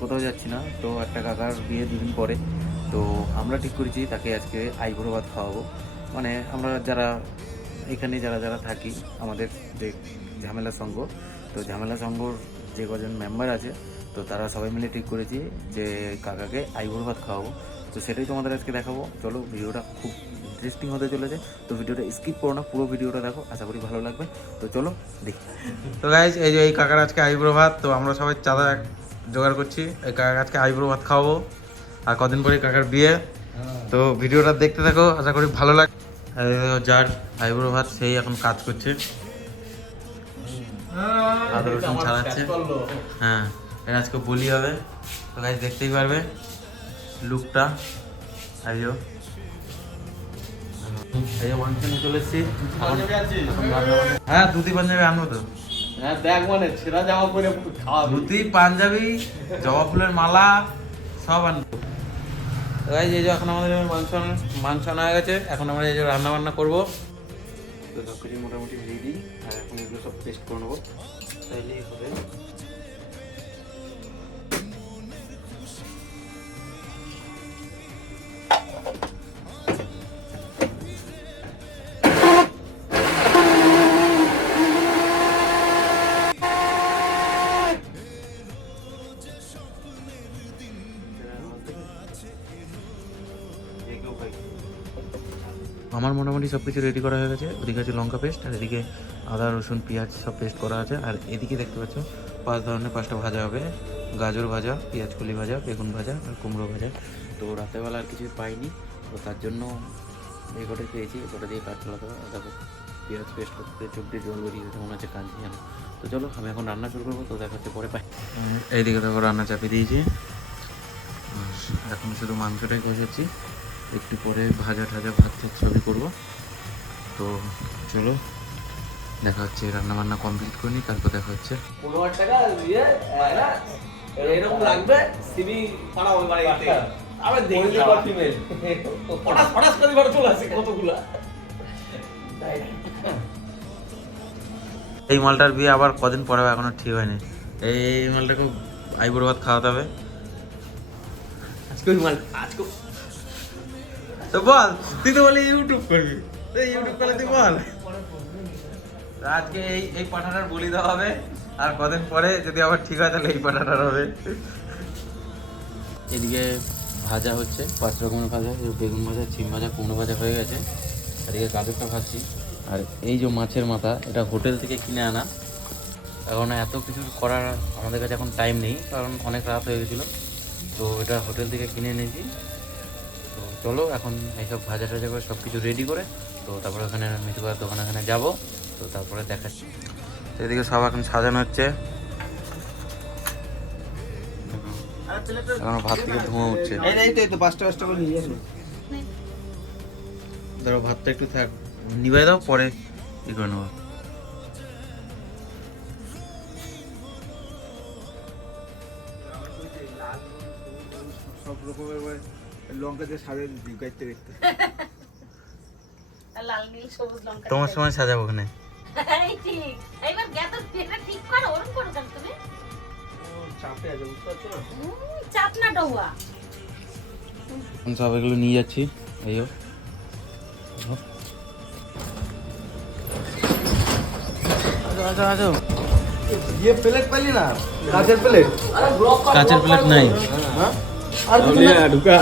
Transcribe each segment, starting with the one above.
কোথাও যাচ্ছি না, তো একটা কাকার বিয়ে দুদিন পরে, তো আমরা ঠিক করেছি তাকে আজকে আইবুড়ো ভাত খাওয়াবো। মানে আমরা যারা এখানে যারা যারা থাকি, আমাদের যে ঝামেলা সংঘ, তো ঝামেলা সংঘর যে কজন মেম্বার আছে, তো তারা সবাই মিলে ঠিক করেছি যে কাকাকে আইবুড়ো ভাত খাওয়াবো। তো সেটাই তোমাদের আজকে দেখাবো। চলো, ভিডিওটা খুব ইন্টারেস্টিং হতে চলেছে, তো ভিডিওটা স্কিপ করো না, পুরো ভিডিওটা দেখো, আশা করি ভালো লাগবে। তো চলো দেখি। তো গাইজ, এই যে এই কাকার আজকে আইবুড়ো ভাত, তো আমরা সবাই চাঁদা জোগাড় করছি, এই কাকার আজকে আইবুড়ো ভাত খাওয়াবো। আর কদিন পরে কাকার বিয়ে, তো ভিডিওটা দেখতে থাকো, আশা করি ভালো লাগে। যার আইবুড়ো ভাত সেই এখন কাজ করছে, আদা রসুন ছাড়াচ্ছে। হ্যাঁ, এটা আজকে বলি হবে, তো গাইজ দেখতেই পারবে লুকটা। এই মাংস নিয়ে চলে এসছি। হ্যাঁ, ধুতি পাঞ্জাবি আনবো তো। হ্যাঁ দেখ, মানে ছেঁড়া জামা পরে খাওয়া ধুতি পাঞ্জাবি, জবা ফুলের মালা সব আনবো। গাইজ, এই যে এখন আমাদের মাংস আনা হয়ে গেছে, এখন আমরা এই যে রান্না বান্না করবো। তো সব কিছু মোটামুটি রেডি, আর এখন এগুলো সব পেস্ট করে নেবো, তাইলেই হবে। আমার মোটামুটি সব কিছু রেডি করা হয়ে গেছে। ওদিকে আছে লঙ্কা পেস্ট, আর এদিকে আদা রসুন পেঁয়াজ সব পেস্ট করা আছে। আর এদিকে দেখতে পাচ্ছ 5 ধরনের 5টা ভাজা হবে, গাজর ভাজা, পেঁয়াজ কলি ভাজা, বেগুন ভাজা আর কুমড়ো ভাজা। তো রাতেরবেলা আর কিছু পাইনি, তো তার জন্য এই কটা পেয়েছি, ওটা দিয়ে কাজ চালাতে হবে। দেখো, পেঁয়াজ পেস্ট করতে চোখ দিয়ে জল বেরিয়ে যেতে মনে হচ্ছে কাঁদছি যেন। তো চলো, আমি এখন রান্না শুরু করবো, তো দেখা হচ্ছে পরে পাই। এইদিকে দেখো রান্না চাপিয়ে দিয়েছি, এখন শুধু মাংসটাই কষেছি, একটু পরে ভাজা ঠাজা ভাতের ছবি করব। তো চলো, দেখা হচ্ছে রান্না বান্না কমপ্লিট করে নি, তারপর দেখা হচ্ছে। 15 টাকা দিয়ে এরকম লাগবে সিবি পাড়া ওই বাড়িতে আবার দেখি আবার ফিমেল ফটাস ফটাস করে বাড়ি চলে আসে কতগুলা। এই মালটার বিয়ে আবার কদিন পরে হবে এখনো ঠিক হয়নি। এই মালটাকে আইবুড়ো ভাত খাওয়াতে হবে আজকে ওই মাল আজকে। তো বল, তুই তো বলি ইউটিউব করবি, ইউটিউব করে তুই বল। আজকে এই পাঠাটার বলি দেওয়া হবে, আর কদিন পরে যদি আবার ঠিক হয় তাহলে এই পাঠাটার হবে। এদিকে ভাজা হচ্ছে 5 রকমের ভাজা, বেগুন ভাজা, সিম ভাজা, কুমড়ো ভাজা হয়ে গেছে। এদিকে গাজরটা ভাজছি। আর এই যে মাছের মাথা, এটা হোটেল থেকে কিনে আনা। এখন এত কিছু করার আমাদের কাছে এখন টাইম নেই, কারণ অনেক রাত হয়ে গেছিলো, তো এটা হোটেল থেকে কিনে এনেছি। তো চলো, এখন এইসব ভাজা টাজা করে সব কিছু রেডি করে, তো তারপরে ওখানে মিঠুকার দোকানে ওখানে যাবো, তো তারপরে দেখাচ্ছি। এদিকে সব এখন সাজানো হচ্ছে, এখন ভাত থেকে ধোঁয়া উঠছে। এই তো 5টা করে নিয়ে যাবো। ধরো ভাতটা একটু থাক, নিভাই দাও, পরে ই করে নেবো। সব রকমের লঙ্কা দিয়ে সাজা দিই গাইতে গাইতে। লাল নীল সবুজ লঙ্কা তোমার সময় সাজাবো ওখানে। এই ঠিক এইবার গ্যাস এটা ঠিক করো, ওরকম করো কেন তুমি? চাপে আছে, বুঝতে পারছো না? চাপ না ডোয়া। সব এগুলো নিয়ে যাচ্ছি। এই ये प्लेट पहले ना काचेर प्लेट কাঁচের প্লেট নাই। আর ঢুকা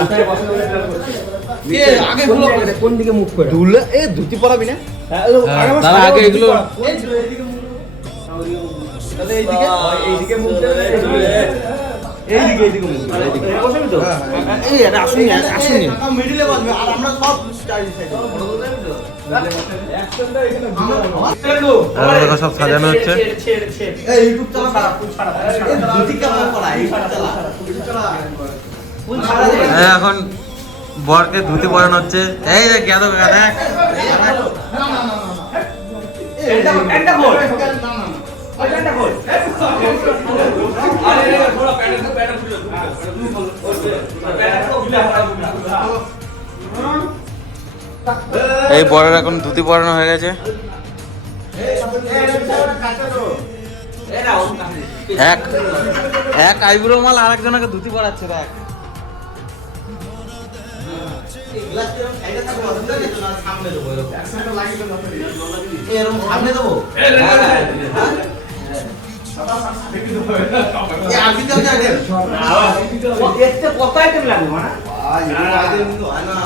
ये आगे গুলো কোন দিকে মুখ করে ঢুলে এ ধুতি পরাবি না তার আগে এগুলো তাহলে এইদিকে মুখ দেবে, এইদিকে মুখ এইদিকে বসবি তো। এই এটা আসুন মিডিলে বসবে, আর আমরা সব চারি সাইডে দেখো সব সাজানো হচ্ছে। এই ইউটিউব চালা ধুতি কেমন পড়া ইউটিউব চালা ফুল ছাড়া হ্যাঁ, এখন বরকে ধুতি পরানো হচ্ছে। এই যে গেদ গাদা, এটা বল এটা বল আরে थोड़ा पैटर्न খুলে এই বরের এখন ধুতি পরানো হয়ে গেছে। এই না ওর কাছে এক আইব্রো মাল আর একজনকে ধুতি পড়াচ্ছে দেখ। সামনে দেবো এরকম সামনে দেবো কত আইটেম লাগবে মানে হয় না।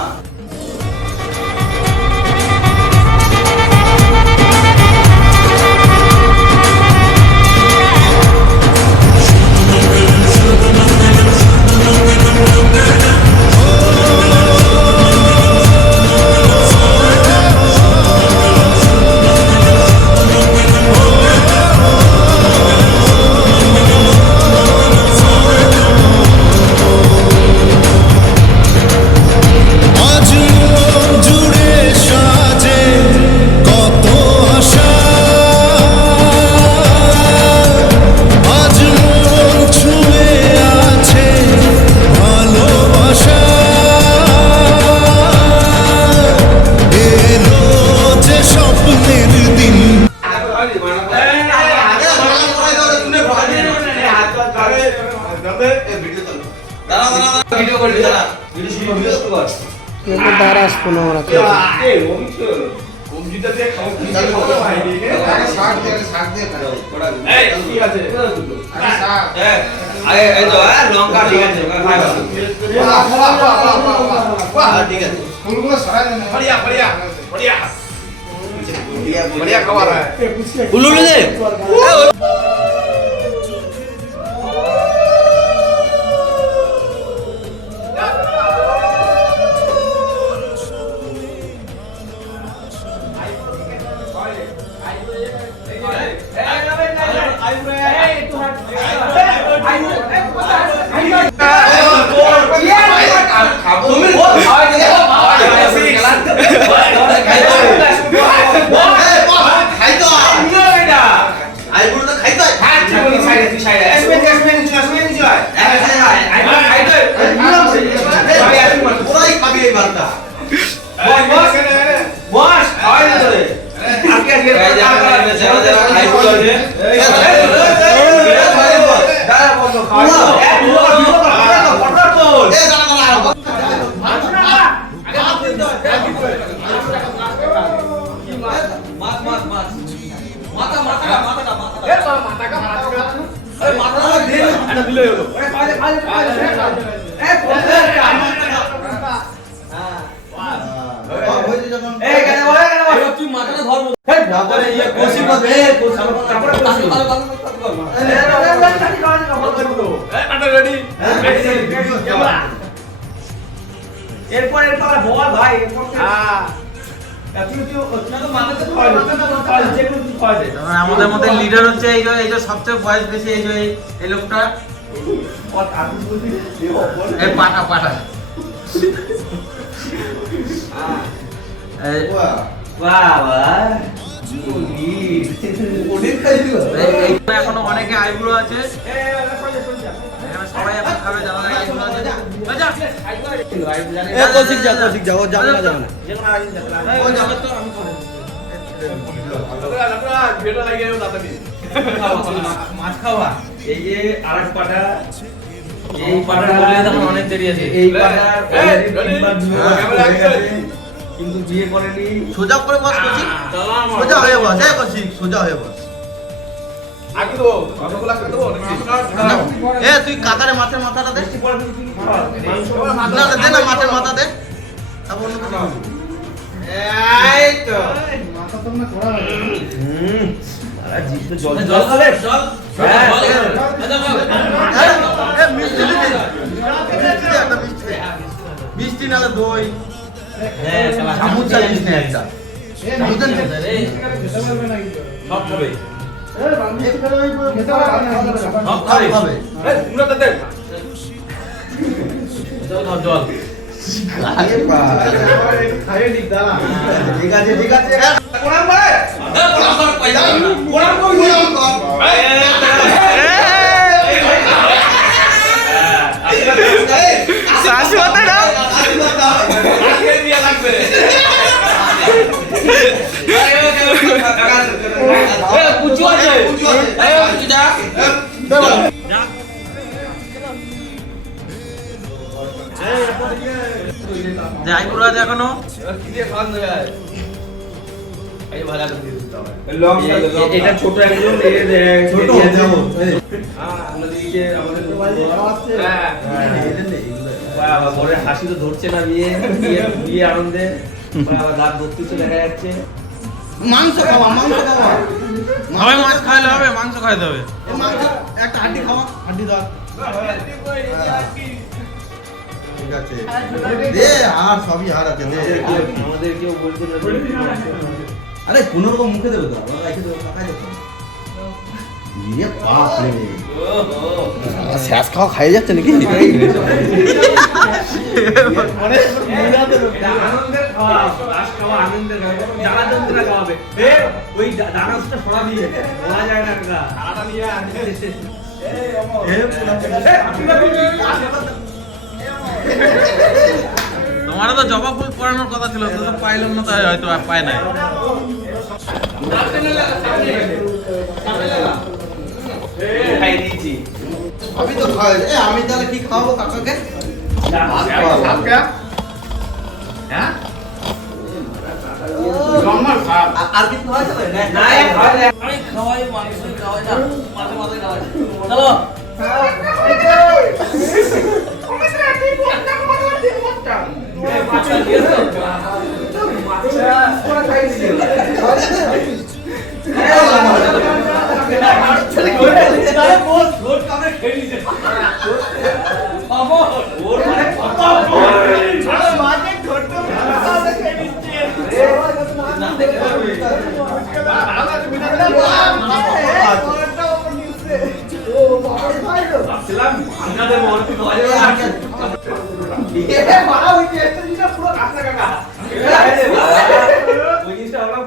আমাদের মধ্যে লিডার হচ্ছে এই যে সবচেয়ে বয়স বেশি এই লোকটা পাঠা পাঠা এখনো অনেকে আইব্রো আছে, সবাই এখন খাবে যারা আইব্রো আছে। মাছ খাওয়া এই যে আরেক পাটা এই পাটা বলে তখন অনেক দেরি আছে। এই পাটার কিন্তু বিয়ে করেনি। সোজা করে বস করছি, সোজা হয়ে বস, এই করছি সোজা হয়ে বস। আগে তো কতগুলো করে দেবো এ তুই কাতারে মাছের মাথাটা দে, না দে না মাছের মাথা দে, তারপর অন্য কিছু এই তো মাথা তো না করা লাগে। আরে জিভ তো জল জল খাবে জল। এ মিষ্টি দে, একটা মিষ্টি দে, মিষ্টি না দই। হ্যাঁ চামচা মিষ্টি একটা চামচা রে সব খাবে। যে আইবুড়ো আছে এখনো এটা ছোট একজন ছোট আমাদের হাসি তো ধরছে না বিয়ে বিয়ে আনন্দে দাঁত বত্রিশে দেখা যাচ্ছে। মাংস খাওয়া সবাই মাছ খাইলে হবে, মাংস খাইতে হবে। একটা হাড্ডি খাওয়া, হাড্ডি দাও। ঠিক আছে দে, আর সবই হার আছে দে। আমাদের কেউ বলতে না, আরে কোন রকম মুখে দেবে তো, আমরা রাখি দেবো, কাকাই দেবো। ইয়ে বাপ রে, শেষ খাওয়া খাই যাচ্ছে নাকি? আনন্দের খাওয়া, লাশ খাওয়া, আনন্দের খাওয়া, যারা যন্ত্রণা খাওয়াবে। ওই ডানাসটা সরা দিয়ে বলা যায় না কাকা, আটা নিয়ে তোমারও তো জবা ফুল পরানোর কথা ছিল, তো তো পাইলাম না, তাই হয়তো আর পায় নাই। খাই দিয়েছি আমি তো খাই। আমি তাহলে কি খাওয়াবো কাকাকে? হ্যাঁ আর কিছু খাওয়া যাবে না? আমি খাওয়াই, মাংস খাওয়াই না, মাঝে মাঝে খাওয়াই। চলো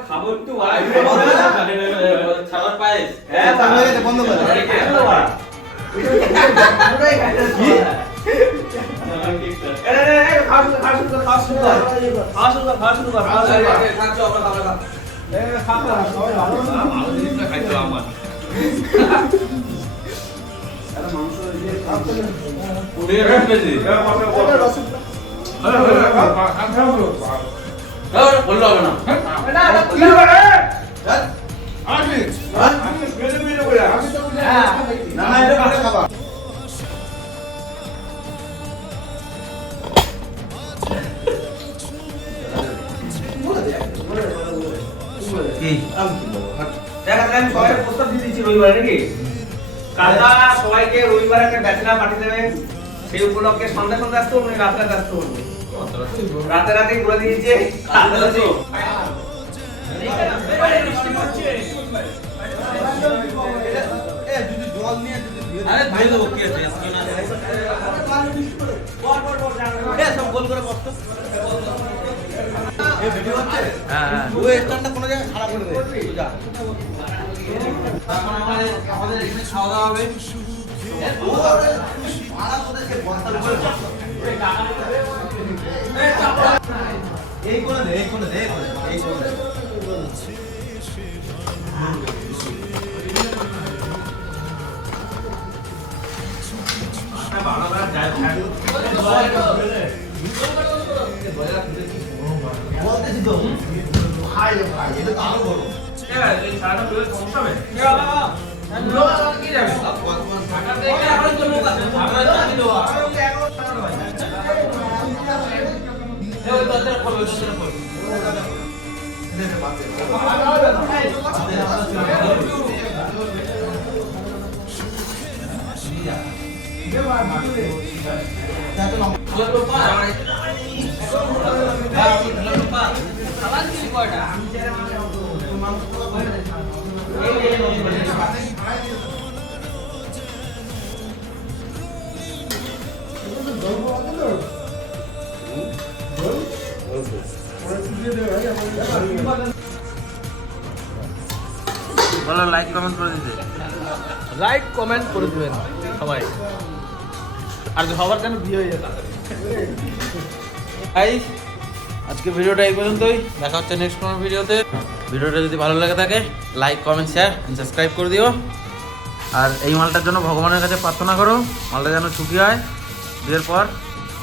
খাবো একটু ছাড়ার পায়েস। হ্যাঁ বন্ধ করে বললো হবে না। সবাইকে রবিবার একটা ব্যাচেলার পার্টি দেবেন, সেই উপলক্ষে সন্ধ্যা সন্ধ্যা আসতে হবে, রাতে রাতে আসতে হবে। রাতে রাতে করে দিয়েছে। আমাদের এখানে খাওয়া দাওয়া হবে। এই করে দে, এই করে দে, এই করে দে। বলতেছি তো ভাই ভাই, এটা তো আরো বড়। এই সারাটা পুরো সমস্যা হবে। কি যাবে? এখন তো লোক আছে, আমরা জানি তো। ওই দরজাটা খোল, ওই দরজাটা খোল। বলো লাইক কমেন্ট করে দিতে। লাইক কমেন্ট করে দিবেন সবাই, আর সবার যেন বিয়ে হয়ে যায়। গাইস আজকে ভিডিওটা এই পর্যন্তই, দেখা হচ্ছে নেক্সট কোনো ভিডিওতে। ভিডিওটা যদি ভালো লাগে থাকে like comment share and subscribe করে দিও। আর এই মালটার জন্য ভগবানের কাছে প্রার্থনা করো, মালটা যেন সুখী হয় বিয়ের পর।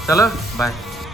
চলো বাই।